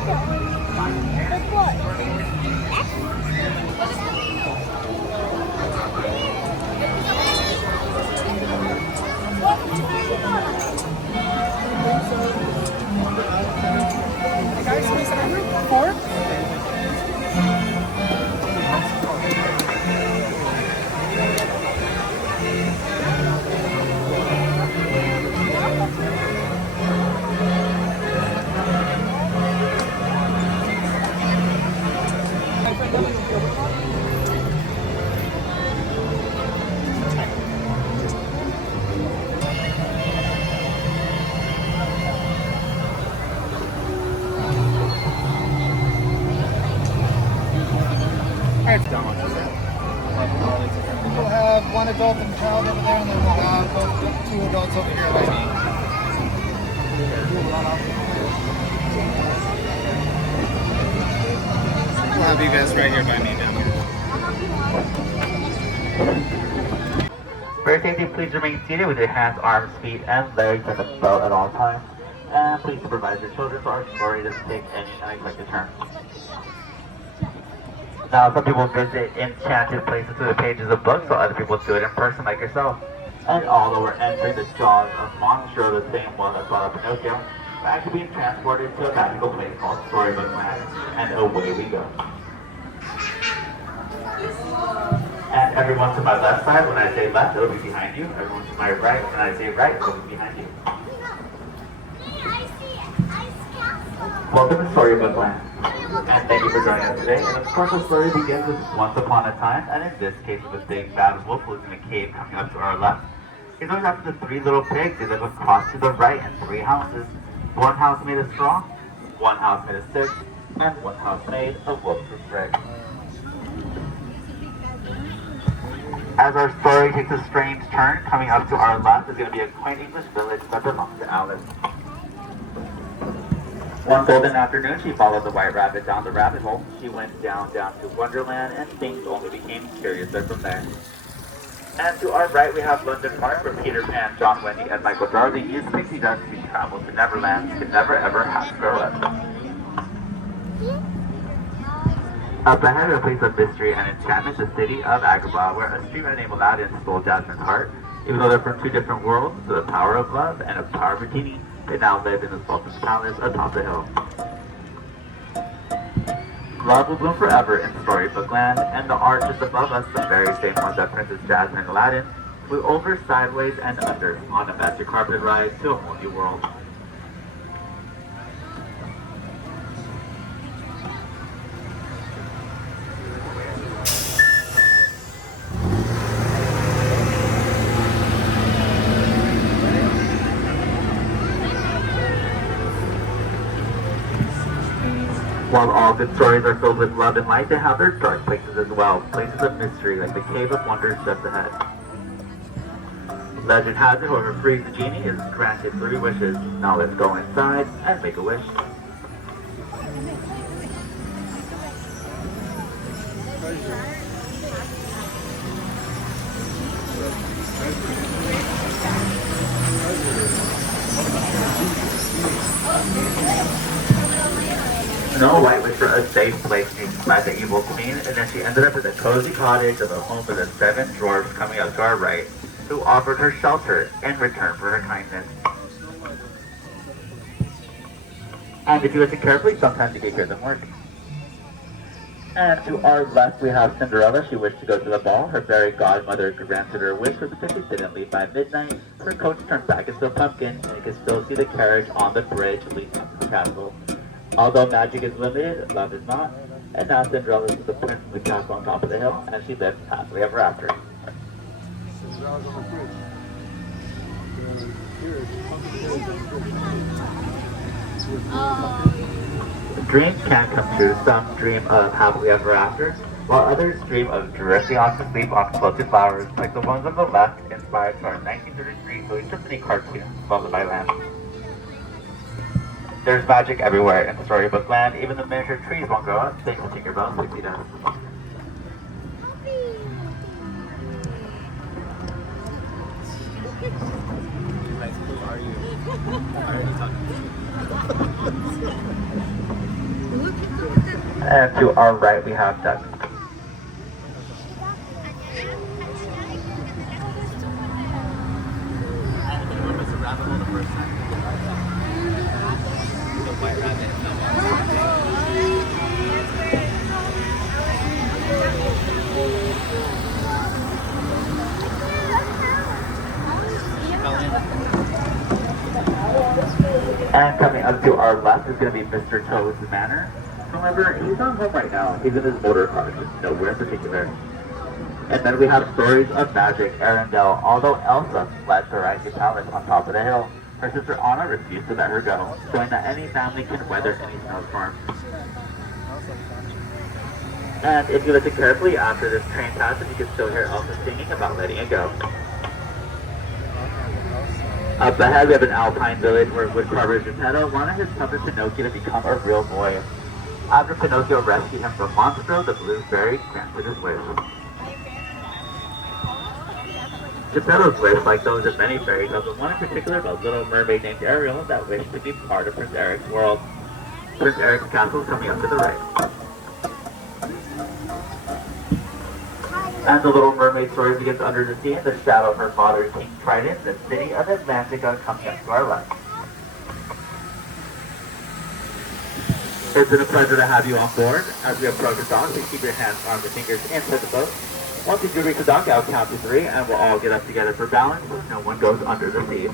Guys, may isa kayo? 4? We'll have one adult and a child over there, and then we'll have two adults over here by me. We'll have you guys right here by me now. For your safety, please remain seated with your hands, arms, feet, and legs at the belt at all times. And please supervise your children so our story doesn't take any unexpected turns. Now, some people visit enchanted places through the pages of books, while other people do it in person like yourself. And although we're entering the jaws of Monstro, the same one that brought up Pinocchio, we're actually being transported to a magical place called Storybook Land, and away we go. And everyone to my left side, when I say left, it'll be behind you. Everyone to my right, when I say right, it'll be behind you. Welcome to Storybook Land, and thank you for joining us today. And of course, the story begins with once upon a time, and in this case, with a big bad wolf who's in a cave coming up to our left. He goes after the three little pigs. They live across to the right in three houses. One house made of straw, one house made of sticks, and one house made of wolf-proof bricks. As our story takes a strange turn, coming up to our left is going to be a quaint English village that belongs to Alice. One golden afternoon, she followed the white rabbit down the rabbit hole. She went down to Wonderland, and things only became curiouser from there. And to our right, we have London Park, where Peter Pan, John Wendy, and Michael Darling used pixie dust to travel to Neverland could never ever have to grow up. Up ahead, a place of mystery and enchantment, the city of Agrabah, where a streamer named Aladdin stole Jasmine's heart. Even though they're from two different worlds, with a power of love and a power of a genie, they now live in the Sultan's palace atop the hill. Love will bloom forever in Storybook Land, and the arch just above us, the very same one that Princess Jasmine and Aladdin flew over, sideways, and under on a magic carpet ride to a whole new world. While all good stories are filled with love and light, they have their dark places as well, places of mystery like the Cave of Wonders just ahead. Legend has it, whoever frees the genie is granted 3 wishes. Now let's go inside and make a wish. Snow White wished for a safe place by the evil queen, and then she ended up in the cozy cottage of the home of the 7 dwarfs coming up to our right, who offered her shelter in return for her kindness. And if you listen carefully, sometimes you can hear them work. And to our left, we have Cinderella. She wished to go to the ball. Her fairy godmother granted her wish, but because she didn't leave by midnight, her coach turned back into a pumpkin, and you can still see the carriage on the bridge leading to the castle. Although magic is limited, love is not. And now Cinderella is the prince of the castle on top of the hill, and she lives happily ever after. Cinderella's on the bridge. Dreams can come true. Some dream of happily ever after, while others dream of drifting off to sleep on floated flowers, like the ones on the left, inspired by our 1933 Louis Tiffany cartoon, Lullaby Land. There's magic everywhere in Storybook Land. Even the miniature trees won't grow up thanks to Tinkerbell's pixie dust. And to our right, we have ducks. And coming up to our left is going to be Mr. Toad's Manor. However, he's not home right now. He's in his motor car, just nowhere in particular. And then we have Stories of Magic, Arendelle. Although Elsa fled to Rising Palace on top of the hill, her sister Anna refused to let her go, showing that any family can weather any snowstorm. And if you listen carefully after this train passes, you can still hear Elsa singing about letting it go. Up ahead, we have an alpine village where woodcarver Geppetto wanted his puppet Pinocchio to become a real boy. After Pinocchio rescued him from Monstro, the blue fairy granted his wish. Geppetto's wish, like those of many fairy tales, was one in particular about a little mermaid named Ariel that wished to be part of Prince Eric's world. Prince Eric's castle is coming up to the right. And the Little Mermaid story begins under the sea in the shadow of her father, King Trident, the city of Atlantica, coming up to our left. It's been a pleasure to have you on board. As we approach the dock, please keep your hands, arms, and fingers inside the boat. Once you do reach the dock, I'll count to 3, and we'll all get up together for balance so no one goes under the sea.